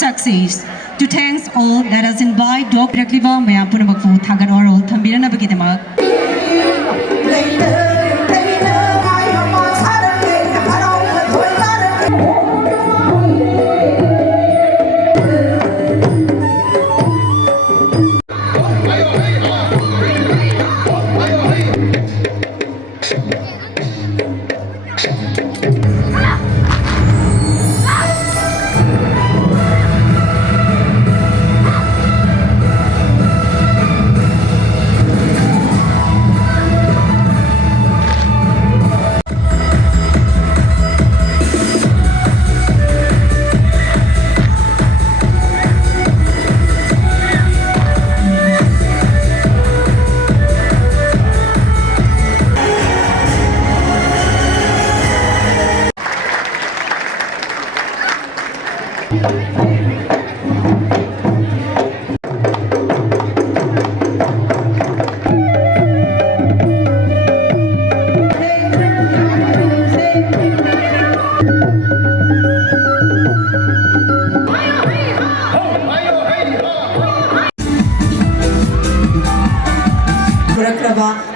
success. To thanks all, let us invite Dr. Kliva Mayapunamaku Thagan Oral Tambirana Bagidemak.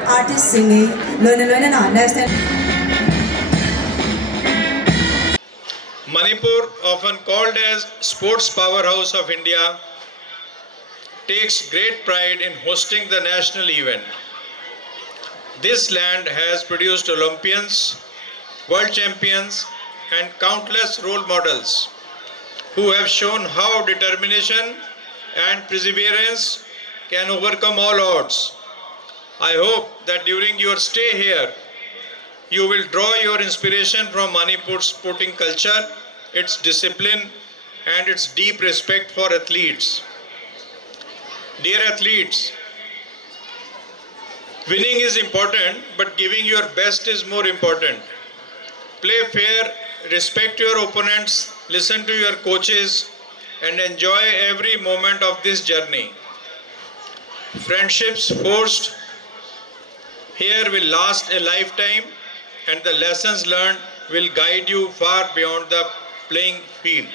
Artist singing, Manipur, often called as sports powerhouse of India, takes great pride in hosting the national event. This land has produced Olympians, world champions, and countless role models who have shown how determination and perseverance can overcome all odds. I hope that during your stay here, you will draw your inspiration from Manipur's sporting culture, its discipline, and its deep respect for athletes. Dear athletes, winning is important, but giving your best is more important. Play fair, respect your opponents, listen to your coaches, and enjoy every moment of this journey. Friendships forged here will last a lifetime, and the lessons learned will guide you far beyond the playing field.